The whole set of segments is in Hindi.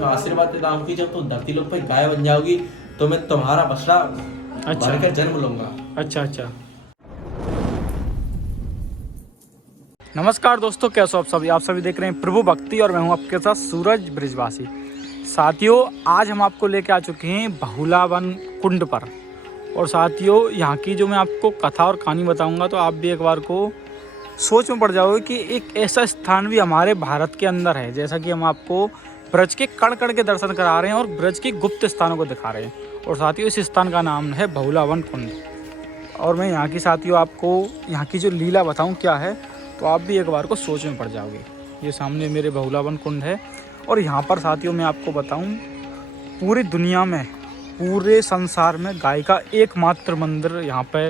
तुम्हें आशीर्वाद देता हूँ कि जब तुम धरती लोक पे गाय बन जाओगी तो मैं तुम्हारा बछड़ा बनकर जन्म लूंगा। अच्छा अच्छा। नमस्कार दोस्तों, कैसे हो आप सभी देख रहे हैं प्रभु भक्ति और मैं हूं आपके साथ सूरज ब्रिजवासी। साथियों, आज हम आपको लेके आ चुके हैं बहुला वन कुंड पर। और साथियों, यहाँ की जो मैं आपको कथा और कहानी बताऊंगा तो आप भी एक बार को सोच में पड़ जाओगे कि एक ऐसा स्थान भी हमारे भारत के अंदर है। जैसा कि हम आपको ब्रज के कण कण के दर्शन करा रहे हैं और ब्रज के गुप्त स्थानों को दिखा रहे हैं। और साथियों, इस स्थान का नाम है बहुला वन कुंड। और मैं यहाँ की साथियों आपको यहाँ की जो लीला बताऊँ क्या है तो आप भी एक बार को सोच में पड़ जाओगे। ये सामने मेरे बहुला वन कुंड है और यहाँ पर साथियों मैं आपको बताऊँ, पूरी दुनिया में, पूरे संसार में गाय का एकमात्र मंदिर यहाँ पे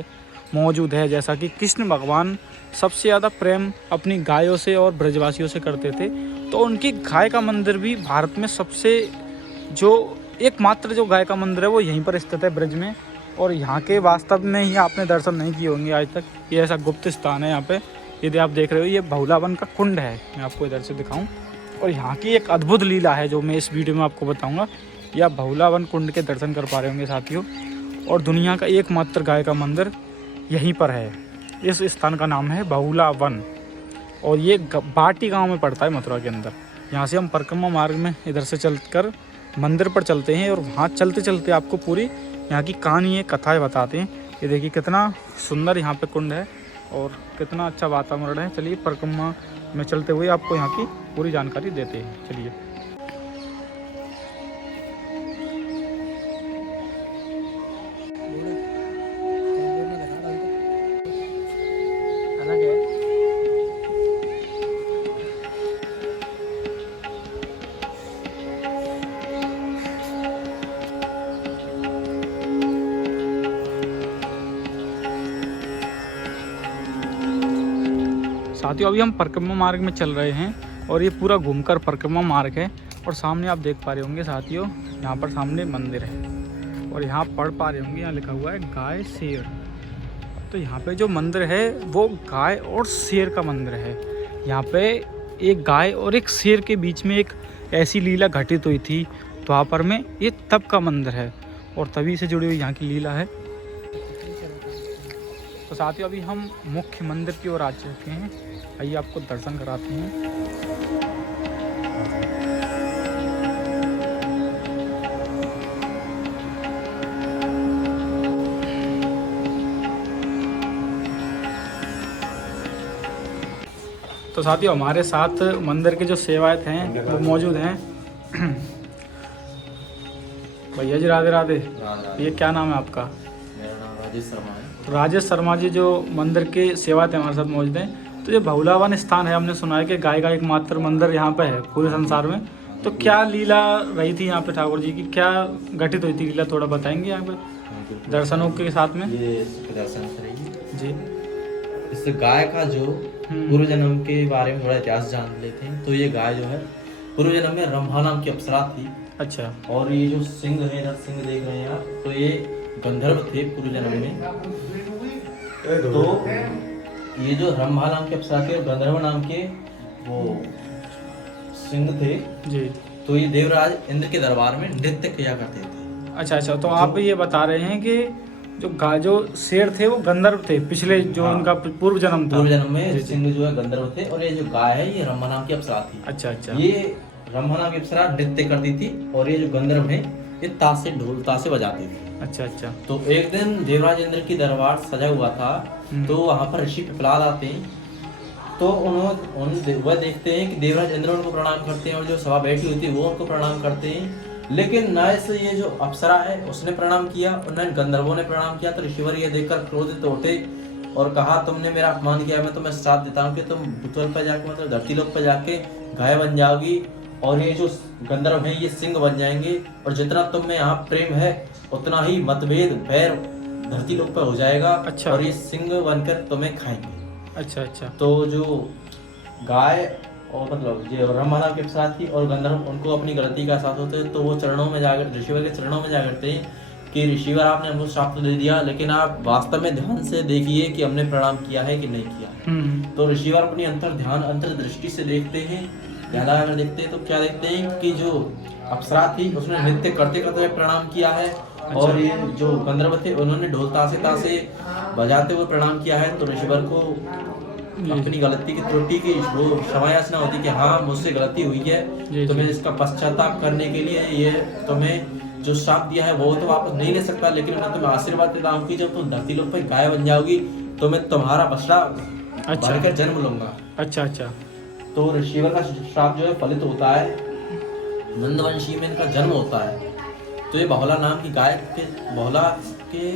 मौजूद है। जैसा कि कृष्ण भगवान सबसे ज़्यादा प्रेम अपनी गायों से और ब्रजवासियों से करते थे, तो उनकी गाय का मंदिर भी भारत में सबसे जो एकमात्र जो गाय का मंदिर है वो यहीं पर स्थित है, ब्रज में। और यहाँ के वास्तव में ही आपने दर्शन नहीं किए होंगे आज तक। ये ऐसा गुप्त स्थान है। यहाँ पे यदि आप देख रहे हो, ये बहुला वन का कुंड है। मैं आपको इधर से दिखाऊं। और यहाँ की एक अद्भुत लीला है जो मैं इस वीडियो में आपको बताऊंगा। या बहुला वन कुंड के दर्शन कर पा रहे होंगे साथियों। और दुनिया का एकमात्र गाय का मंदिर यहीं पर है। इस स्थान का नाम है बहुला वन और ये बाटी गांव में पड़ता है, मथुरा के अंदर। यहाँ से हम परिक्रमा मार्ग में इधर से चलकर मंदिर पर चलते हैं और वहाँ चलते चलते आपको पूरी यहाँ की कहानी कथाएँ बताते हैं। ये देखिए कितना सुंदर यहाँ पे कुंड है और कितना अच्छा वातावरण है। चलिए परिक्रमा में चलते हुए आपको यहाँ की पूरी जानकारी देते हैं। चलिए। अलग है। साथियों, अभी हम परिक्रमा मार्ग में चल रहे हैं और ये पूरा घूमकर परिक्रमा मार्ग है। और सामने आप देख पा रहे होंगे साथियों, यहाँ पर सामने मंदिर है और यहाँ पढ़ पा रहे होंगे, यहाँ लिखा हुआ है गाय शेर। तो यहाँ पे जो मंदिर है वो गाय और शेर का मंदिर है। यहाँ पे एक गाय और एक शेर के बीच में एक ऐसी लीला घटित हुई थी द्वापर में। ये तब का मंदिर है और तभी से जुड़ी हुई यहाँ की लीला है। तो साथियों, अभी हम मुख्य मंदिर की ओर आ चुके हैं। आइए आपको दर्शन कराते हैं। तो साथियों, हमारे साथ मंदिर के जो सेवायत हैं वो मौजूद हैं। भैया जी राधे राधे। ये क्या नाम है आपका? मेरा नाम राजेश शर्मा है। तो राजेश शर्मा जी जो मंदिर के सेवायत हैं हमारे साथ मौजूद हैं। तो ये बहुला वन स्थान है, हमने सुना है कि गाय का एकमात्र मंदिर यहाँ पे है पूरे संसार में। तो क्या लीला रही थी यहाँ पे ठाकुर जी की, क्या घटित हुई थी लीला, थोड़ा बताएंगे यहाँ पे दर्शनों के साथ में? ये दर्शन करेंगे जी। इस गाय का जो पूर्व जन्म के बारे में थोड़ा इतिहास जान लेते हैं। तो ये गाय जो है पूर्व जन्म में रंभा नाम की अप्सरा थी। अच्छा। और ये जो सिंह है ना, सिंह देख रहे हैं आप, तो ये गंधर्व थे पूर्व जन्म में। तो ये जो रंभा नाम के अप्सरा थे और गंधर्व नाम के वो सिंह थे जी। तो ये देवराज इंद्र के दरबार में नृत्य किया करते थे। अच्छा अच्छा। तो आप ये बता रहे हैं कि जो शेर थे वो गंधर्व थे पिछले, जो उनका पूर्व जन्म था। पूर्व जन्म में सिंह जो है गंधर्व थे और ये जो गाय है ये रंभा नाम की अप्सरा थी। अच्छा अच्छा। ये रंभा नाम की अप्सरा नृत्य करती थी और ये जो गंधर्व है ये तासे ढोल तासे बजाते थे। अच्छा अच्छा। तो एक दिन देवराज इंद्र की दरबार सजा हुआ था। तो वहाँ पर ऋषि पिपलाद आते हैं। तो वह देखते हैं कि देवराज इंद्र उनको प्रणाम करते हैं और जो सभा बैठी होती है वो उनको प्रणाम करते हैं। लेकिन न से ये जो अप्सरा है उसने प्रणाम किया और न गंधर्वों ने प्रणाम किया। तो ऋषिवर ये देखकर क्रोधित उठे और कहा, तुमने मेरा अपमान किया, मैं तुम्हें श्राप देता हूँ कि तुम भूतल पर जाके, मतलब धरती लोक पर जाके गाय बन जाओगी और ये जो गंधर्व है ये सिंह बन जाएंगे। और जितना तुम में यहाँ प्रेम है उतना ही मतभेद बैर धरती लोक पर हो जाएगा। अच्छा। और ये सिंह बनकर तुम्हें खाएंगे। अच्छा अच्छा। तो जो गाय और मतलब जो रंभा नाम की अप्सरा थी और गंधर्व उनको अपनी गलती का एहसास होता है। तो वो चरणों में जाकर ऋषिवर के चरणों में जा करते हैं कि ऋषिवर आपने हमको श्राप तो दे दिया, लेकिन आप वास्तव में ध्यान से देखिए कि हमने प्रणाम किया है कि नहीं किया। तो ऋषिवर अपनी अंतर्दृष्टि से देखते हैं, ध्यान लगाकर देखते हैं। तो क्या देखते हैं कि जो अप्सरा थी, उसने नृत्य करते करते प्रणाम किया है। और ये जो गंधर्व थे उन्होंने ढोल तासे बजाते हुए प्रणाम किया है। तो ऋषिवर को अपनी गलती की त्रुटि की वो क्षमा याचना होती कि हाँ मुझसे गलती हुई है, तुम्हें इसका पश्चाताप करने के लिए ये तुम्हें जो श्राप दिया है वो तो वापस नहीं ले सकता, लेकिन मैं तुम्हें आशीर्वाद देता हूँ कि जब तुम धरती लोक पर गाय बन जाओगी तो मैं तुम्हारा बछड़ा भरकर जन्म लूंगा। अच्छा अच्छा। तो ऋषिवर का श्राप जो है फलित होता है, नंदवंशी में इनका जन्म होता है। तो ये बहुला नाम की गाय बहुला के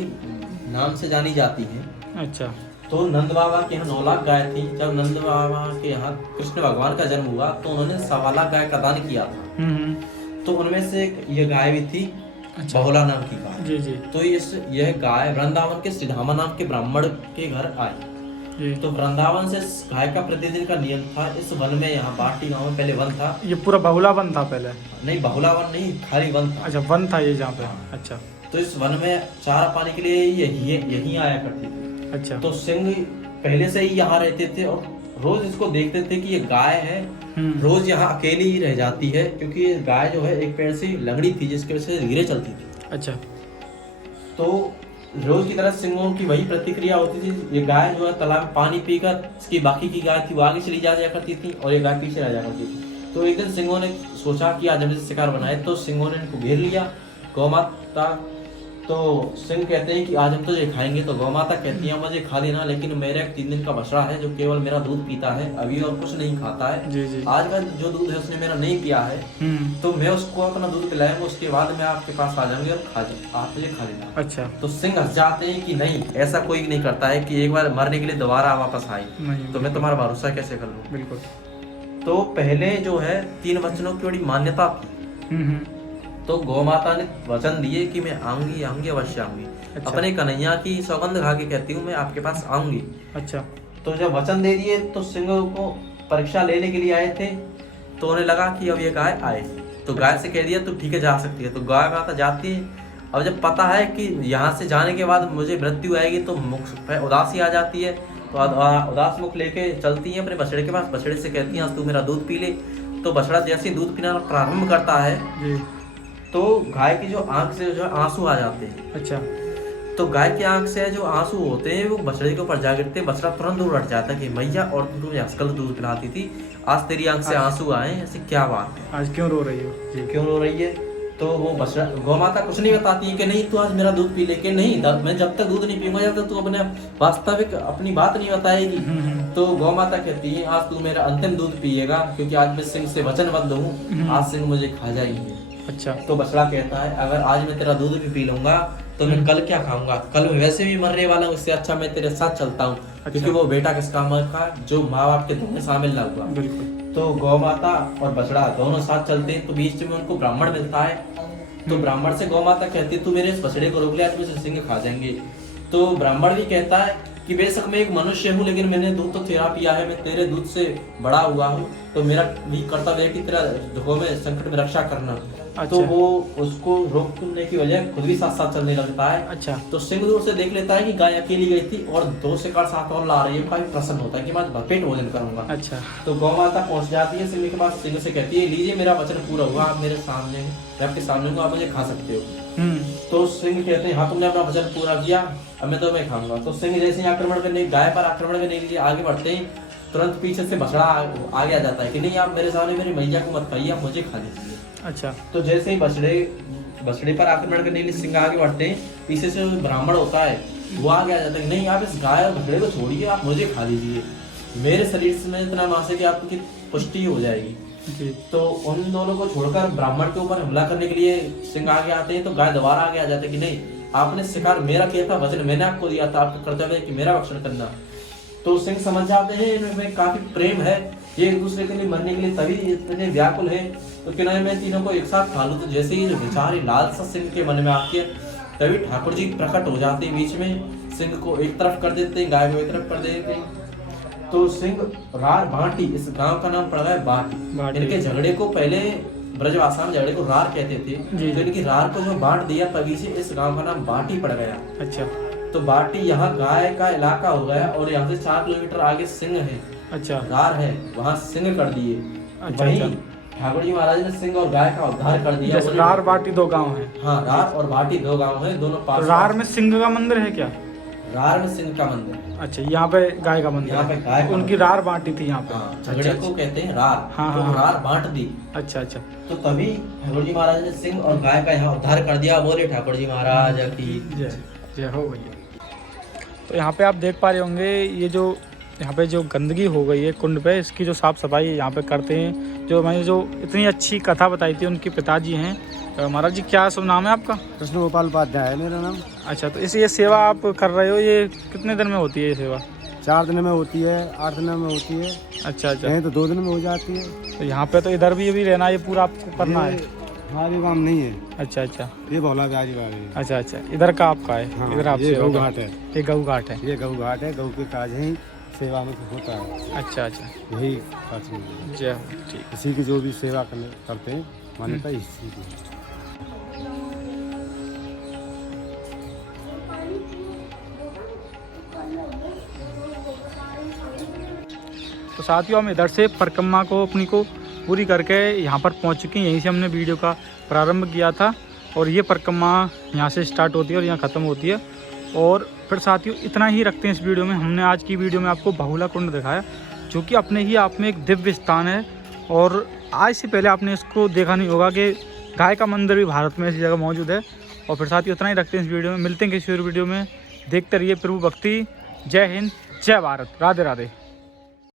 नाम से जानी जाती है। अच्छा। तो नंद बाबा के यहाँ 9 लाख गाय थी। जब नंद बाबा के यहाँ कृष्ण भगवान का जन्म हुआ तो उन्होंने 1.25 लाख गाय का दान किया था। तो उनमें से एक ये गाय भी थी, अच्छा। बहुला नाम की गाय। जी जी। तो यह गाय वृंदावन के श्रीधामा नाम के ब्राह्मण के घर आई। तो वृंदावन से इस गाय का प्रतिदिन का नियम था। इस वन में, यहाँ बाटी गाँव में पहले वन था। ये पूरा बहुला वन था पहले? नहीं, बहुला वन नहीं, खाली वन था। अच्छा, वन था ये जहाँ पे। अच्छा। तो इस वन में चारा पाने के लिए यही आया करती थी। अच्छा। तो सिंह पहले से ही यहाँ रहते थे और रोज इसको देखते थे कि ये गाय है, रोज यहाँ अकेली ही रह जाती है, क्योंकि ये गाय जो है एक पेड़ से लंगड़ी थी जिसकी वजह से धीरे चलती थी। अच्छा। तो रोज की तरह सिंहों की वही प्रतिक्रिया होती थी। ये गाय जो है तालाब में पानी पीकर, इसकी बाकी की गाय थी वो आगे चली जाया करती थी और ये गाय पीछे रह जाया करती थी। तो एक दिन सिंहों ने सोचा कि आज हम इसे शिकार बनाए। तो सिंहों ने इनको घेर लिया। गौ माता, तो सिंह कहते हैं कि आज हम तुझे खाएंगे। तो गौ माता कहती है मुझे खा लेना, लेकिन मेरा एक 3 दिन का बछड़ा है जो केवल मेरा दूध पीता है, अभी और कुछ नहीं खाता है। जी जी। आज का जो दूध है उसने मेरा नहीं पिया है, तो मैं उसको अपना दूध पिलाऊंगा, उसके बाद मैं आपके पास आ जाऊंगी और आप मुझे खा लेना। अच्छा। तो सिंह हंस जाते हैं कि नहीं, ऐसा कोई नहीं करता है कि एक बार मरने के लिए दोबारा वापस आए, तो मैं तुम्हारा भरोसा कैसे कर लूँ। बिल्कुल। तो पहले जो है 3 वचनों की बड़ी मान्यता थी। तो गौ माता ने वचन दिए कि मैं आऊंगी अवश्य आऊंगी। अच्छा। अपने कन्हैया की सौगंध खा के कहती हूँ मैं आपके पास आऊंगी। अच्छा। तो जब वचन दे दिए तो सिंह को परीक्षा लेने के लिए आए थे। तो उन्हें लगा कि अब ये गाय आए, तो गाय से कह दिया तो ठीक है जा सकती है। तो गाय माता जाती है। अब जब पता है कि यहाँ से जाने के बाद मुझे मृत्यु आएगी तो मुख पे उदासी आ जाती है। तो उदास मुख लेके चलती है अपने बछड़े के पास। बछड़े से कहती है आज तू मेरा दूध पी ले। तो बछड़ा जैसे दूध पीना प्रारंभ करता है तो गाय की जो आंख से जो आंसू आ जाते हैं। अच्छा। तो गाय की आंख से जो आंसू होते हैं वो बछड़े के ऊपर जा गिरते हैं। बछड़ा तुरंत उलट जाता है कि मैया, और तुम मुझे आजकल दूध पिलाती थी, आज तेरी आंख से आंसू आए, ऐसी क्या बात है, आज क्यों रो रही हो, क्यों रो रही है। तो वो बछड़ा, गौ माता कुछ नहीं बताती है कि नहीं तू आज मेरा दूध पी ले, के नहीं मैं जब तक दूध नहीं पीऊंगा जब तक तू अपने वास्तविक अपनी बात नहीं बताएगी। तो गौ माता कहती है आज तू मेरा अंतिम दूध पिएगा, क्योंकि आज मैं सिंह से वचनबद्ध हूँ, आज सिंह मुझे खा जाएंगे। अच्छा। तो बछड़ा कहता है अगर आज मैं तेरा दूध भी पी लूंगा तो मैं कल क्या खाऊंगा, कल मैं वैसे भी मरने वाला हूँ, इससे अच्छा मैं तेरे साथ चलता हूँ। अच्छा। क्योंकि वो बेटा किस काम का जो माँ बाप के दुख में शामिल ना हुआ। बिल्कुल। तो गौ माता और बछड़ा दोनों साथ चलते हैं। तो बीच में उनको ब्राह्मण मिलता है। तो ब्राह्मण से गौ माता कहती है तू मेरे इस बछड़े को रोक ले, आज मुझे सिंह खा जाएंगे। तो ब्राह्मण भी कहता है कि बेशक मैं एक मनुष्य हूँ लेकिन मैंने दूध तो तेरा पिया है, मैं तेरे दूध से बड़ा हुआ हूँ, तो मेरा भी कर्तव्य है कि तेरा दुखों में संकट में रक्षा करना। अच्छा। तो वो उसको रोकने की वजह खुद भी साथ साथ चलने लगता है। अच्छा। तो सिंह दूर से देख लेता है कि गाय अकेली गई थी और 2 शिकार साथ और ला रही है, काफी प्रसन्न होता है कि मैं भरपेट भोजन करूंगा। अच्छा। तो गौ माता पहुंच जाती है सिंह के पास। सिंह से कहती है लीजिए मेरा वचन पूरा हुआ, आप मेरे सामने, मैं आपके सामने हूँ, आप मुझे खा सकते हो। तो सिंह कहते हैं हाँ तुमने अपना वचन पूरा किया, अब मैं तुम्हें खाऊंगा। तो सिंह जैसे ही आक्रमण करने, गाय पर आक्रमण करने के लिए आगे बढ़ते ही तुरंत पीछे से बछड़ा आगे आ जाता है कि नहीं आप मेरे सामने मेरी मैया को मत खाइए, आप मुझे खा लीजिए। अच्छा। तो जैसे ही बछड़े पर आक्रमण करने के लिए सिंह आगे बढ़ते हैं, पीछे से ब्राह्मण होता है वो आगे आ जाता है कि नहीं आप इस गाय और बछड़े को छोड़िए, आप मुझे खा लीजिए, मेरे शरीर में इतना मांस है कि आपकी पुष्टि हो जाएगी। तो उन दोनों को छोड़कर ब्राह्मण के ऊपर हमला करने के लिए सिंह आगे आते हैं। तो गाय दोबारा आगे आ जाते हैं कि नहीं आपने शिकार मेरा किया था, वचन मैंने आपको दिया था, आपका कर्तव्य है कि मेरा रक्षण करना। तो सिंह समझ जाते हैं इनमें काफी प्रेम है, ये एक दूसरे के लिए मरने के लिए तभी इतने व्याकुल है, तो किनारे में तीनों को एक साथ खा लूं। तो जैसे ही जो विचार लालसा सिंह के मन में आती है तभी ठाकुर जी प्रकट हो जाते हैं बीच में, सिंह को एक तरफ कर देते हैं, गाय को एक तरफ कर देते हैं। तो सिंह रार बाटी, इस गांव का नाम पड़ गया बाटी। इनके झगड़े को पहले ब्रजभाषा में झगड़े को रार कहते थे, तो इनकी रार को जो बांट दिया तभी से इस गांव का नाम बाटी पड़ गया। अच्छा। तो बाटी यहाँ गाय का इलाका हो गया और यहाँ से 4 किलोमीटर आगे सिंह है। अच्छा। रार है, वहाँ सिंह कर दिए। अच्छा। वहीं ठाकुर जी महाराज ने सिंह और गाय का उद्धार कर दिया। जैसे रार बाटी 2 गांव है। हाँ, रार और भाटी 2 गांव है, दोनों पास। रार में सिंह का मंदिर है क्या? रार में सिंह का मंदिर है। अच्छा, यहाँ पे गाय का मंदिर यहाँ पे है। गाय का उनकी मंदिर। रार बाटी थी यहाँ पे। हाँ, झगड़े को कहते हैं रार। हाँ, तो हाँ। रार बांट दी। अच्छा अच्छा। तो तभी ठाकुर जी महाराज ने सिंह और गाय का यहाँ उद्धार कर दिया। बोले ठाकुर जी महाराज की जय जय हो भैया। तो यहाँ पे आप देख पा रहे होंगे, ये जो यहाँ पे जो गंदगी हो गई है कुंड पे, इसकी जो साफ़ सफाई यहाँ पे करते हैं। जो मैंने जो इतनी अच्छी कथा बताई थी, उनके पिताजी हैं। महाराज जी, क्या शुभ नाम है आपका? कृष्ण गोपाल उपाध्याय है मेरा नाम। अच्छा, तो इस ये सेवा आप कर रहे हो, ये कितने दिन में होती है ये सेवा? 4 दिन में होती है, 8 दिन में होती है, अच्छा अच्छा। कहीं तो 2 दिन में हो जाती है। तो यहाँ पे तो इधर भी अभी रहना, ये पूरा आपको करना है? हमारी काम नहीं है। अच्छा अच्छा। ये भोला बिहारी वाले है। अच्छा अच्छा, इधर का आपका है? हाँ, इधर आप ये सेवा गऊ कर- घाट है। ये गऊ घाट है। ये गऊ घाट है, गऊ के काज ही सेवा में होता है। अच्छा अच्छा, यही काज है। जय हो। ठीक। किसी की जो भी सेवा करते हैं, मान्यता इसी की है। तो साथियों, हम इधर से परिक्रमा को अपनी को पूरी करके यहाँ पर पहुँच चुके हैं। यहीं से हमने वीडियो का प्रारंभ किया था, और ये परिक्रमा यहाँ से स्टार्ट होती है और यहाँ ख़त्म होती है। और फिर साथियों, इतना ही रखते हैं इस वीडियो में। हमने आज की वीडियो में आपको बहुला कुंड दिखाया, जो कि अपने ही आप में एक दिव्य स्थान है। और आज से पहले आपने इसको देखा नहीं होगा कि गाय का मंदिर भी भारत में इस जगह मौजूद है। और फिर साथियों, इतना ही रखते हैं इस वीडियो में। मिलते हैं किसी और वीडियो में। देखते रहिए प्रभु भक्ति। जय हिंद, जय भारत, राधे राधे।